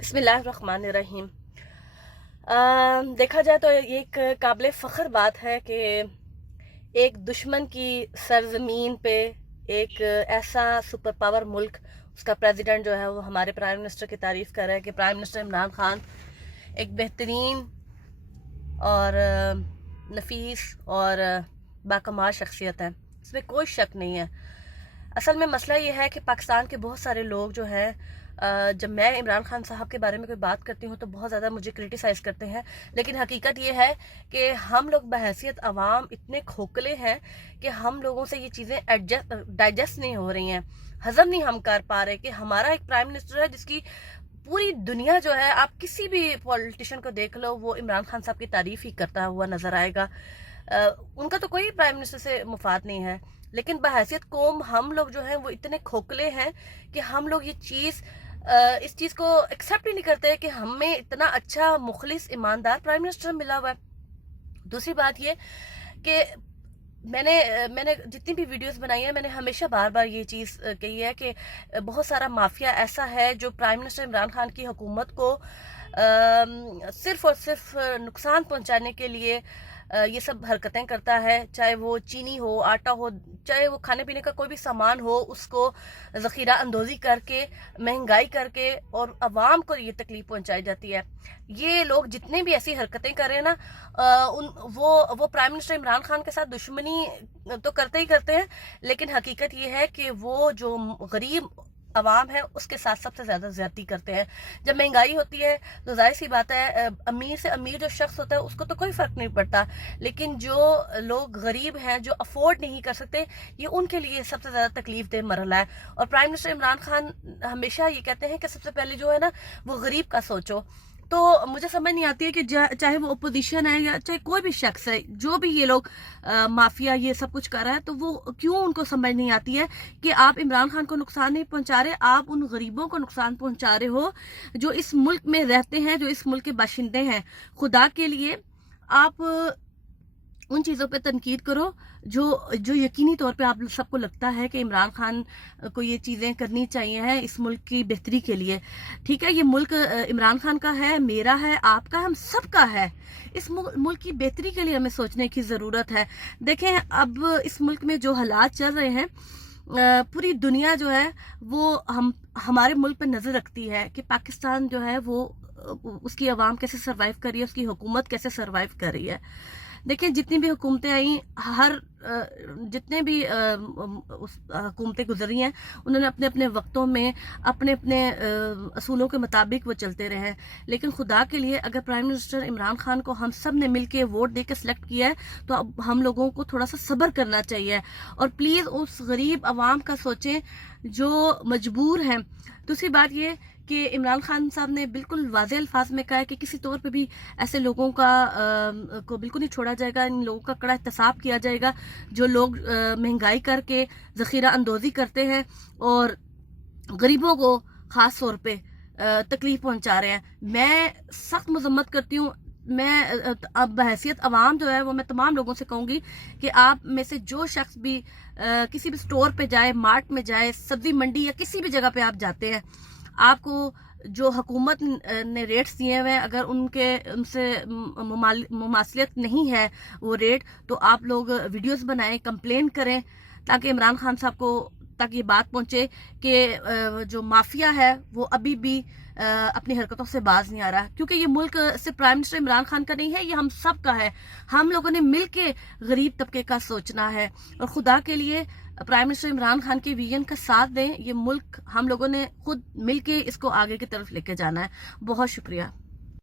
बिस्मिल्लाहिर्रहमानिर्रहीम। देखा जाए तो ये एक काबिल फ़ख्र बात है कि एक दुश्मन की सरजमीन पे एक ऐसा सुपर पावर मुल्क, उसका प्रेसिडेंट जो है वो हमारे प्राइम मिनिस्टर की तारीफ़ कर रहा है कि प्राइम मिनिस्टर इमरान खान एक बेहतरीन और नफीस और बाकमाल शख्सियत है, इसमें कोई शक नहीं है। असल में मसला ये है कि पाकिस्तान के बहुत सारे लोग जो हैं, जब मैं इमरान खान साहब के बारे में कोई बात करती हूँ तो बहुत ज़्यादा मुझे क्रिटिसाइज़ करते हैं, लेकिन हकीकत ये है कि हम लोग बहैसियत अवाम इतने खोखले हैं कि हम लोगों से ये चीज़ें डाइजेस्ट नहीं हो रही हैं, हज़म नहीं हम कर पा रहे कि हमारा एक प्राइम मिनिस्टर है जिसकी पूरी दुनिया जो है, आप किसी भी पॉलिटिशियन को देख लो, वो इमरान खान साहब की तारीफ़ ही करता हुआ नज़र आएगा। उनका तो कोई प्राइम मिनिस्टर से मुफाद नहीं है, लेकिन बहैसियत कौम हम लोग जो हैं वो इतने खोखले हैं कि हम लोग ये चीज़ इस चीज़ को एक्सेप्ट ही नहीं करते कि हमें इतना अच्छा मुखलिस ईमानदार प्राइम मिनिस्टर मिला हुआ है। दूसरी बात ये कि मैंने जितनी भी वीडियोस बनाई है, मैंने हमेशा बार बार ये चीज़ कही है कि बहुत सारा माफिया ऐसा है जो प्राइम मिनिस्टर इमरान खान की हुकूमत को सिर्फ और सिर्फ नुकसान पहुंचाने के लिए ये सब हरकतें करता है, चाहे वो चीनी हो, आटा हो, चाहे वो खाने पीने का कोई भी सामान हो, उसको ज़ख़ीरा अंदोज़ी करके, महंगाई करके और आवाम को ये तकलीफ पहुंचाई जाती है। ये लोग जितने भी ऐसी हरकतें कर रहे हैं ना, वो प्राइम मिनिस्टर इमरान खान के साथ दुश्मनी तो करते ही करते हैं, लेकिन हकीकत ये है कि वो जो गरीब अवाम है उसके साथ सबसे ज़्यादा ज़्यादती करते हैं। जब महंगाई होती है तो जाहिर सी बात है, अमीर से अमीर जो शख्स होता है उसको तो कोई फ़र्क नहीं पड़ता, लेकिन जो लोग गरीब हैं, जो अफोर्ड नहीं कर सकते, ये उनके लिए सबसे ज़्यादा तकलीफ दे मरला है। और प्राइम मिनिस्टर इमरान खान हमेशा ये कहते हैं कि सबसे पहले जो है ना, वो गरीब का सोचो। तो मुझे समझ नहीं आती है कि चाहे वो अपोजिशन है या चाहे कोई भी शख्स है, जो भी ये लोग माफिया ये सब कुछ कर रहा है, तो वो क्यों उनको समझ नहीं आती है कि आप इमरान खान को नुकसान नहीं पहुंचा रहे, आप उन गरीबों को नुकसान पहुंचा रहे हो जो इस मुल्क में रहते हैं, जो इस मुल्क के बाशिंदे हैं। खुदा के लिए आप उन चीज़ों पे तनकीद करो जो जो यकीनी तौर पे आप सबको लगता है कि इमरान खान को ये चीज़ें करनी चाहिए है इस मुल्क की बेहतरी के लिए। ठीक है, ये मुल्क इमरान खान का है, मेरा है, आपका, हम सब का है। इस मुल्क की बेहतरी के लिए हमें सोचने की ज़रूरत है। देखें, अब इस मुल्क में जो हालात चल रहे हैं, पूरी दुनिया जो है वो हमारे मुल्क पर नज़र रखती है कि पाकिस्तान जो है वो उसकी आवाम कैसे सर्वाइव कर रही है, उसकी हुकूमत कैसे सर्वाइव कर रही है। देखिए, जितनी भी हुकूमतें आई, जितने भी हुकूमतें गुजरी हैं, उन्होंने अपने अपने वक्तों में अपने अपने असूलों के मुताबिक वो चलते रहे हैं। लेकिन खुदा के लिए, अगर प्राइम मिनिस्टर इमरान खान को हम सब ने मिल के वोट दे के सिलेक्ट किया है, तो अब हम लोगों को थोड़ा सा सब्र करना चाहिए और प्लीज़ उस गरीब आवाम का सोचें जो मजबूर हैं। दूसरी बात ये कि इमरान खान साहब ने बिल्कुल वाज़ेह अल्फाज में कहा है कि किसी तौर पे भी ऐसे लोगों को बिल्कुल नहीं छोड़ा जाएगा, इन लोगों का कड़ा एहतसाब किया जाएगा जो लोग महंगाई करके ज़ख़ीरा अंदोज़ी करते हैं और गरीबों को ख़ास तौर पे तकलीफ़ पहुंचा रहे हैं। मैं सख्त मज़म्मत करती हूँ। मैं अब बहैसियत अवाम जो है वो मैं तमाम लोगों से कहूँगी कि आप में से जो शख्स भी किसी भी स्टोर पे जाए, मार्ट में जाए, सब्ज़ी मंडी या किसी भी जगह पे आप जाते हैं, आपको जो हुकूमत ने रेट्स दिए हुए हैं, अगर उनसे मुमासिलत नहीं है वो रेट, तो आप लोग वीडियोस बनाएं, कंप्लेन करें, ताकि इमरान खान साहब को तक ये बात पहुंचे कि जो माफिया है वो अभी भी अपनी हरकतों से बाज नहीं आ रहा, क्योंकि ये मुल्क सिर्फ प्राइम मिनिस्टर इमरान खान का नहीं है, ये हम सब का है। हम लोगों ने मिल के गरीब तबके का सोचना है और खुदा के लिए प्राइम मिनिस्टर इमरान खान के विजन का साथ दें। ये मुल्क हम लोगों ने खुद मिल के इसको आगे की तरफ लेके जाना है। बहुत शुक्रिया।